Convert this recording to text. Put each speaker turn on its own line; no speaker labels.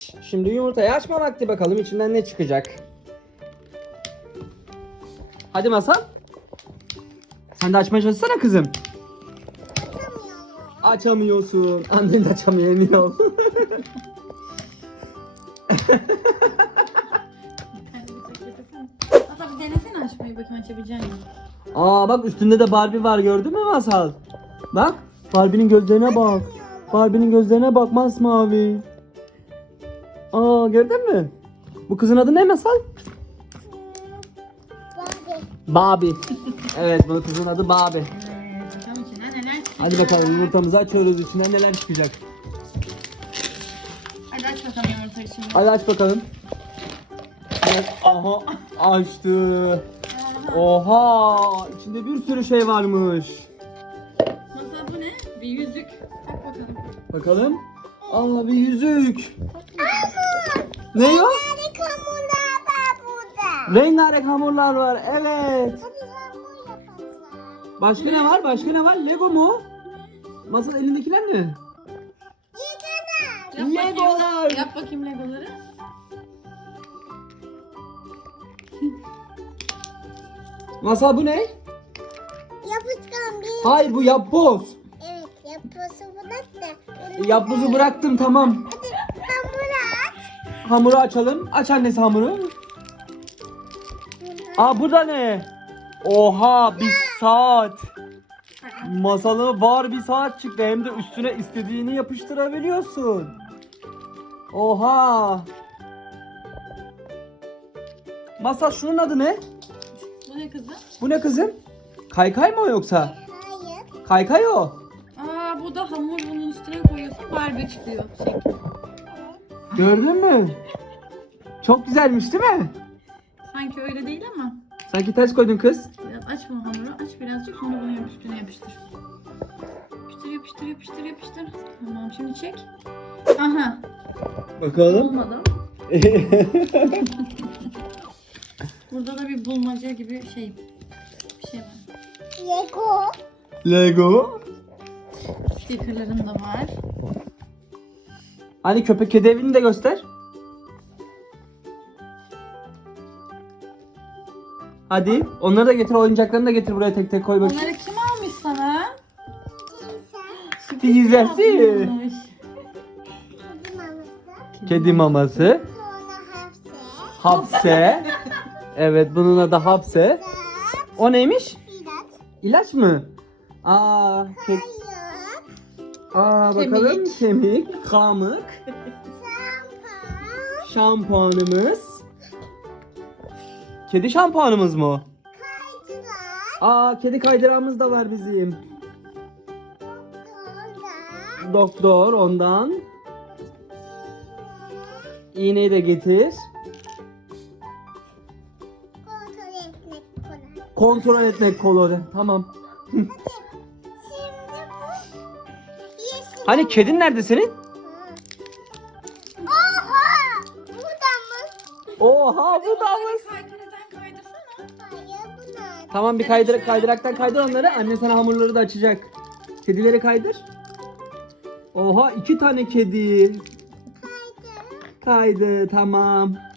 Şimdi yumurtayı açma vakti, bakalım içinden ne çıkacak. Hadi Masal. Sen de açmaya çalışsana kızım. Açamıyorsun. Annen de açamıyor, emin ol.
Hatta bir denesene açmayı, bakayım açabilecek misin?
Aa bak, üstünde de Barbie var, gördün mü Masal? Bak, Barbie'nin gözlerine bak. Barbie'nin gözlerine bak, masmavi. Aa, gördün mü? Bu kızın adı ne Masal? Barbie. Evet, bu kızın adı Barbie.
Evet, bakalım içinden neler çıkacak.
Hadi bakalım, yumurtamızı açıyoruz. İçinden neler çıkacak?
Hadi aç bakalım yumurtayı şimdi.
Hadi aç bakalım. Evet, aha, açtı. Oha, içinde bir sürü şey varmış.
Masal bu ne? Bir yüzük. Bak bakalım.
Bakalım. Allah, bir yüzük. Ne o? Rengarenk hamurlar var. Evet. Başka ne var? Başka ne var? Lego mu? Masal, elindekiler ne?
Yap bakayım.
Legolar.
Yap bakayım legoları.
Masal, bu ne?
Yapışkan bir.
Hayır, bu yapboz.
Evet, yapısı bırak da.
Yapbozu bıraktım, tamam.
Hadi hamuru aç.
Hamuru açalım. Aç annesi hamuru. Aa, bu da ne? Oha, bir saat. Masalı var, bir saat çıktı. Hem de üstüne istediğini yapıştırabiliyorsun. Oha. Masal, şunun adı ne?
Bu ne kızım?
Bu ne kızım? Kaykay mı o yoksa?
Hayır.
Kaykay o.
Aa, bu da hamur, bunun üstüne koyuyorsun, Barbie çıkıyor şekli.
Gördün mü? Çok güzelmiş değil mi?
Sanki öyle değil ama.
Sanki ters koydun kız.
Biraz aç bu hamuru, aç birazcık, sonra bunu üstüne yapıştır. Yapıştır, yapıştır, yapıştır, yapıştır. Tamam, şimdi çek. Aha,
Bakalım.
olmadı. Burada da bir bulmaca gibi şey, bir şey var.
Lego.
Lego.
Stickerların da var.
Hani köpek kedi evini de göster. Hadi onları da getir, oyuncaklarını da getir buraya, tek tek koy bakayım.
Onları kim almış sana?
Kimse.
Güzelsi.
Yapmış.
Kedi maması.
Kedi maması.
Sonra hapse.
Hapse. Evet, bunun adı Hapse.
İlaç.
O neymiş?
İlaç.
İlaç mı? Aa,
Hayır.
bakalım, kemik, kamık,
Şampuan.
şampuanımız. Kedi şampuanımız mı o?
Kaydırak.
Kedi kaydırağımız da var bizim.
Doktorda.
Doktor, ondan. İğneyi de getir.
Kontrol etmek kolay.
Kontrol etmek kolay. Tamam.
Şimdi bu yeşil.
Hani kedin nerede senin?
Oha! Budamız.
Oha, bu da mı?
Kaydıradan kaydırsana.
Hayır bunlar.
Tamam, bir kaydıraktan kaydır onları. Anne sana hamurları da açacak. Kedileri kaydır. Oha, 2 tane kedi.
Kaydı.
Kaydı, tamam.